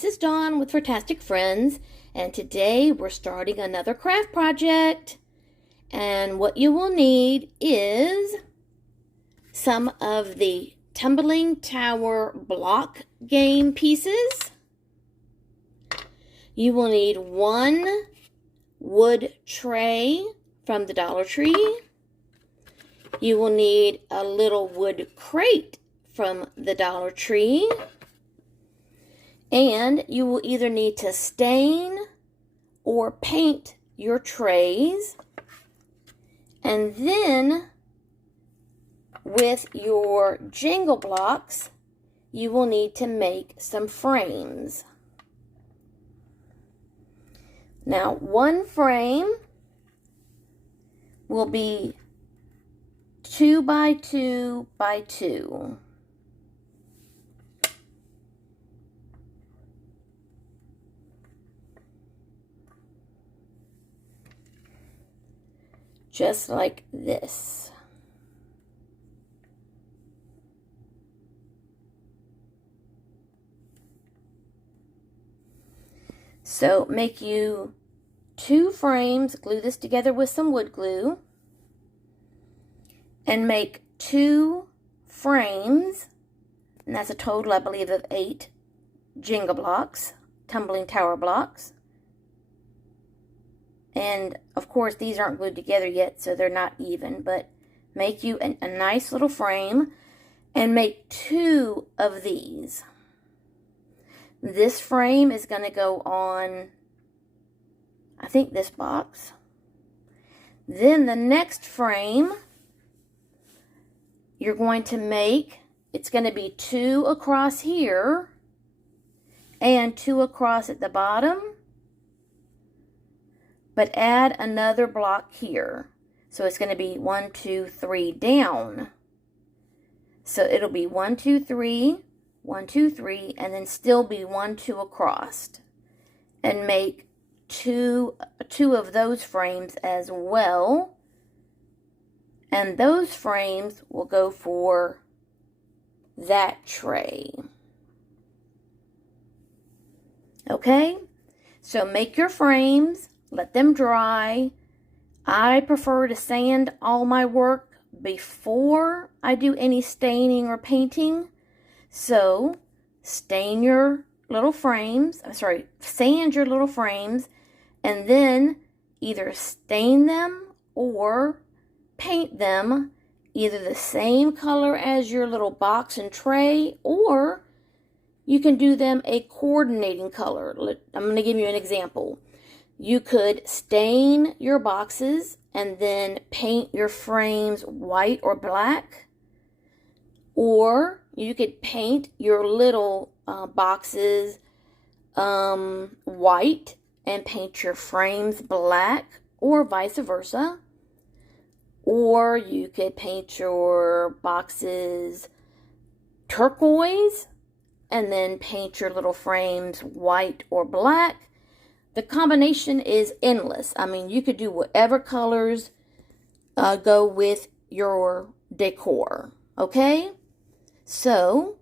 this is Dawn with Furtastic Friends, and today we're starting another craft project. And what you will need is some of the Tumbling Tower block game pieces. You will need one wood tray from the Dollar Tree. You will need a little wood crate from the Dollar Tree. And you will either need to stain or paint your trays. And then with your jingle blocks, you will need to make some frames. Now, one frame will be 2 by 2 by 2. Just like this. So make you 2 frames, glue this together with some wood glue, and make 2 frames, and that's a total, I believe, of 8 Jenga blocks, tumbling tower blocks. And of course, these aren't glued together yet, so they're not even, but make you a nice little frame and make 2 of these. This frame is going to go on, I think, this box. Then the next frame, you're going to make, it's going to be 2 across here and 2 across at the bottom. But add another block here. So it's going to be 1, 2, 3 down. So it'll be 1, 2, 3, 1, 2, 3, and then still be 1, 2 across. And make two of those frames as well. And those frames will go for that tray. Okay? So make your frames. Let them dry. I prefer to sand all my work before I do any staining or painting. So, sand your little frames, and then either stain them or paint them either the same color as your little box and tray, or you can do them a coordinating color. I'm going to give you an example. You could stain your boxes and then paint your frames white or black. Or you could paint your little boxes white and paint your frames black, or vice versa. Or you could paint your boxes turquoise and then paint your little frames white or black. The combination is endless. I mean, you could do whatever colors go with your decor. Okay? So,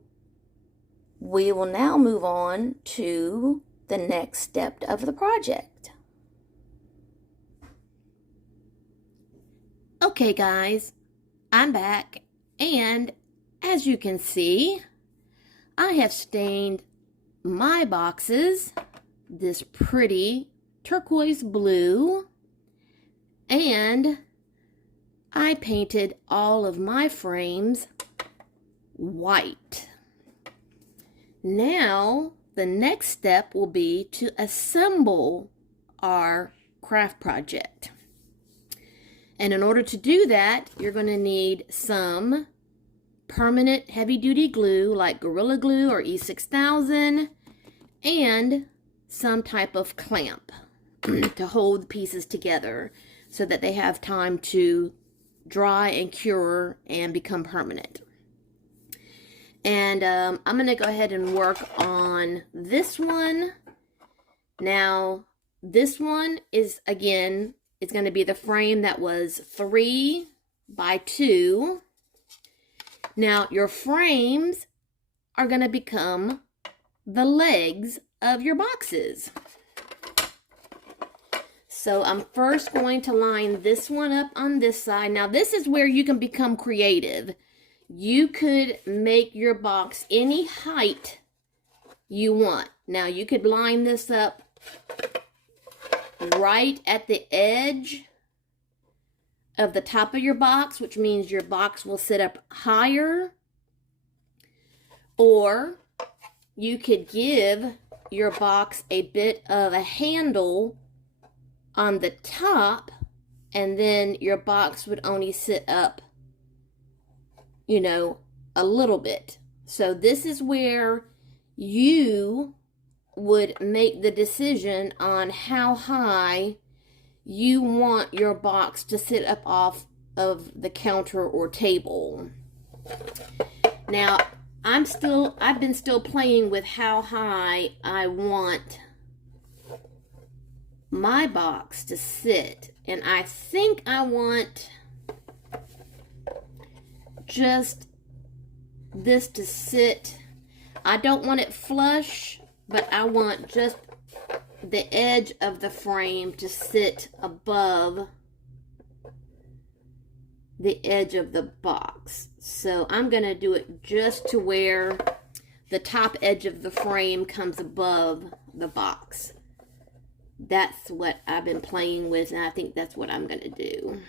we will now move on to the next step of the project. Okay, guys, I'm back. And as you can see, I have stained my boxes this pretty turquoise blue, and I painted all of my frames white. Now the next step will be to assemble our craft project, and in order to do that, you're going to need some permanent heavy-duty glue like Gorilla Glue or E6000, and some type of clamp to hold the pieces together so that they have time to dry and cure and become permanent. And I'm going to go ahead and work on this one. Now, this one is, again, it's going to be the frame that was 3 by 2. Now, your frames are going to become the legs of your boxes. So I'm first going to line this one up on this side. Now this is where you can become creative. You could make your box any height you want. Now you could line this up right at the edge of the top of your box, which means your box will sit up higher. Or you could give your box a bit of a handle on the top, and then your box would only sit up, you know, a little bit. So this is where you would make the decision on how high you want your box to sit up off of the counter or table. Now, I've been still playing with how high I want my box to sit, and I think I want just this to sit. I don't want it flush, but I want just the edge of the frame to sit above the edge of the box. So I'm going to do it just to where the top edge of the frame comes above the box. That's what I've been playing with, and I think that's what I'm going to do.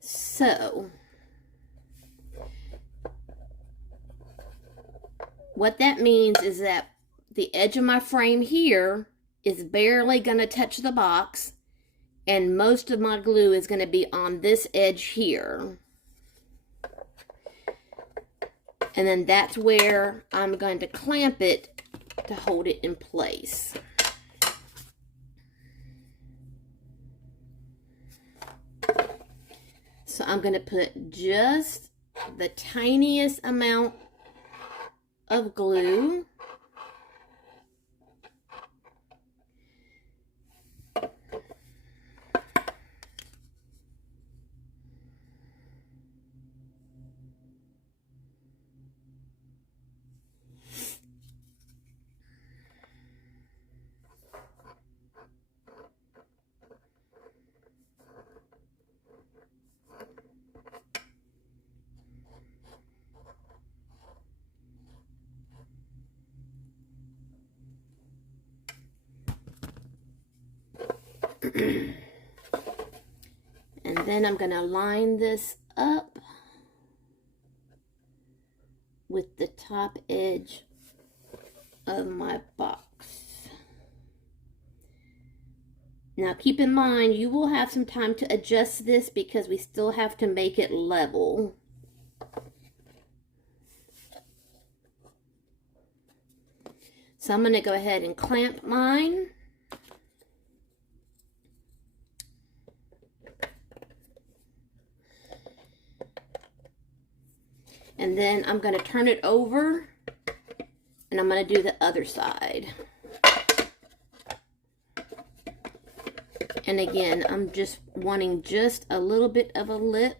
So what that means is that the edge of my frame here is barely going to touch the box, and most of my glue is going to be on this edge here. And then that's where I'm going to clamp it to hold it in place. So I'm going to put just the tiniest amount of glue. And then I'm going to line this up with the top edge of my box. Now keep in mind, you will have some time to adjust this because we still have to make it level. So I'm going to go ahead and clamp mine. And then I'm going to turn it over, and I'm going to do the other side. And again, I'm just wanting just a little bit of a lip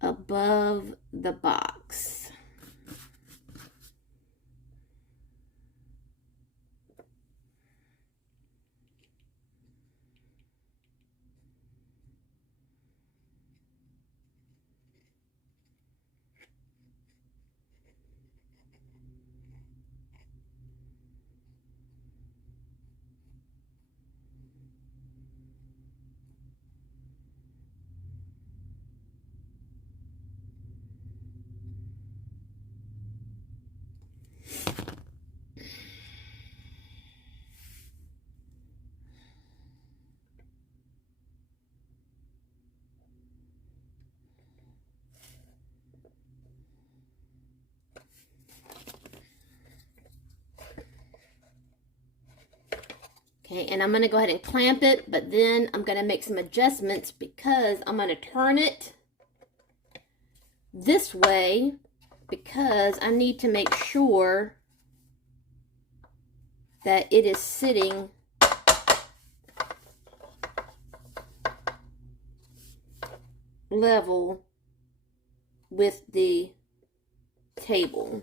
above the box. Okay, and I'm going to go ahead and clamp it, but then I'm going to make some adjustments because I'm going to turn it this way because I need to make sure that it is sitting level with the table.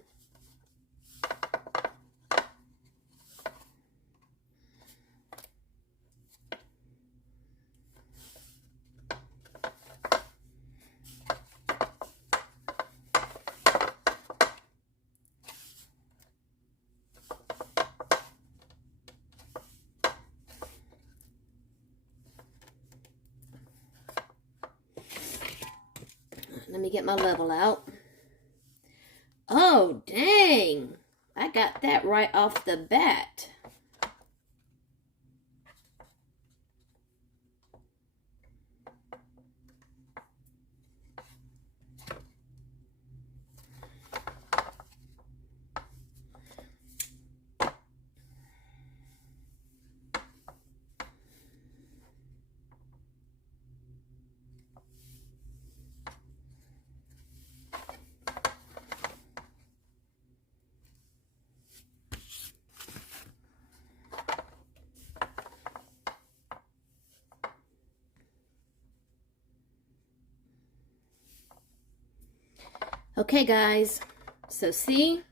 Let me get my level out. Oh, dang. I got that right off the bat. Okay, guys, so see,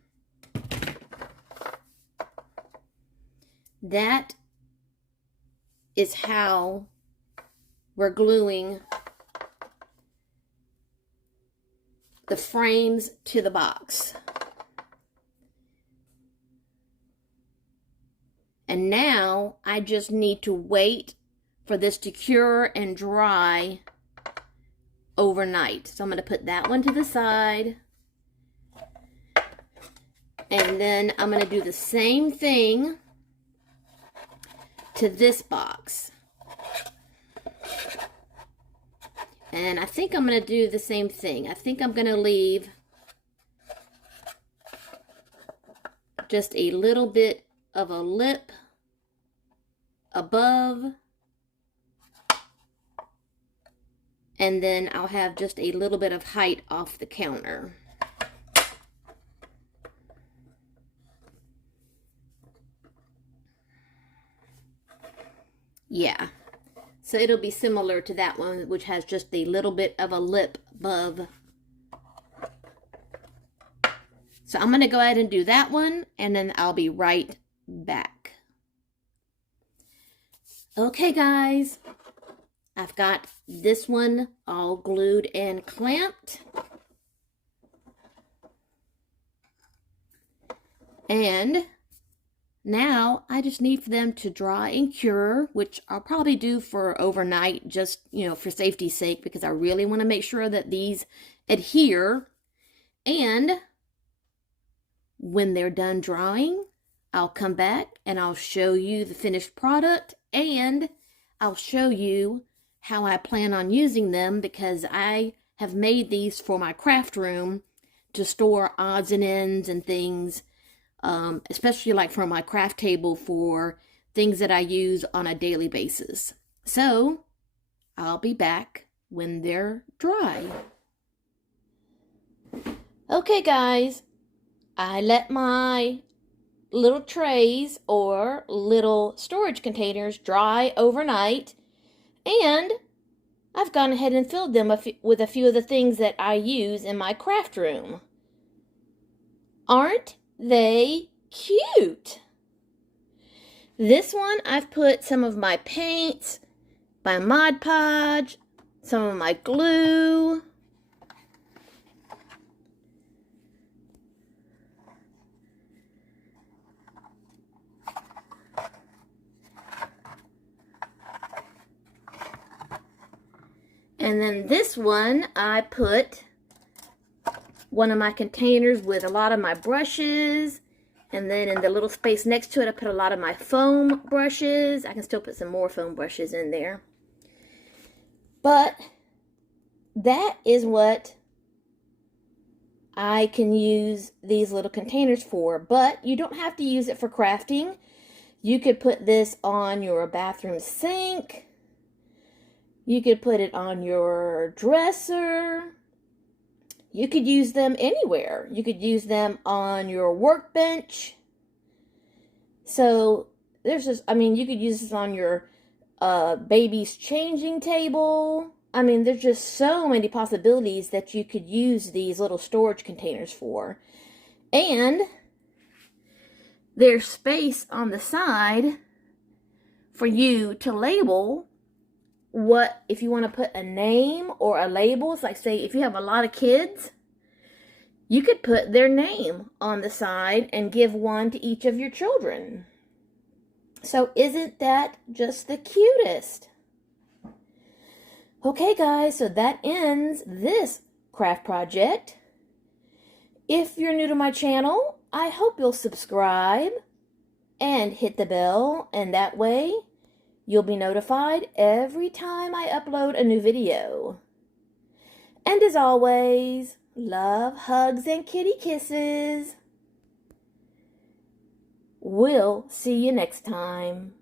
that is how we're gluing the frames to the box. And now I just need to wait for this to cure and dry overnight. So I'm going to put that one to the side. And then I'm going to do the same thing to this box. And I think I'm going to do the same thing. I think I'm going to leave just a little bit of a lip above. And then I'll have just a little bit of height off the counter. Yeah, so it'll be similar to that one, which has just a little bit of a lip above. So I'm going to go ahead and do that one, and then I'll be right back. Okay, guys, I've got this one all glued and clamped. And now I just need for them to dry and cure, which I'll probably do for overnight, just, for safety's sake, because I really want to make sure that these adhere. And when they're done drying, I'll come back and I'll show you the finished product, and I'll show you how I plan on using them, because I have made these for my craft room to store odds and ends and things. Especially like for my craft table for things that I use on a daily basis. So I'll be back when they're dry. Okay, guys, I let my little trays or little storage containers dry overnight, and I've gone ahead and filled them with a few of the things that I use in my craft room. Aren't they cute? This one, I've put some of my paints, my Mod Podge, some of my glue. And then this one, I put one of my containers with a lot of my brushes, and then in the little space next to it I put a lot of my foam brushes. I can still put some more foam brushes in there, but that is what I can use these little containers for. But you don't have to use it for crafting. You could put this on your bathroom sink, you could put it on your dresser. You could use them anywhere. You could use them on your workbench. So there's just, you could use this on your baby's changing table. I mean, there's just so many possibilities that you could use these little storage containers for. And there's space on the side for you to label what, if you want to put a name or a label. It's like, say, if you have a lot of kids, you could put their name on the side and give one to each of your children. So isn't that just the cutest? Okay, guys, so that ends this craft project. If you're new to my channel, I hope you'll subscribe and hit the bell, and that way you'll be notified every time I upload a new video. And as always, love, hugs, and kitty kisses. We'll see you next time.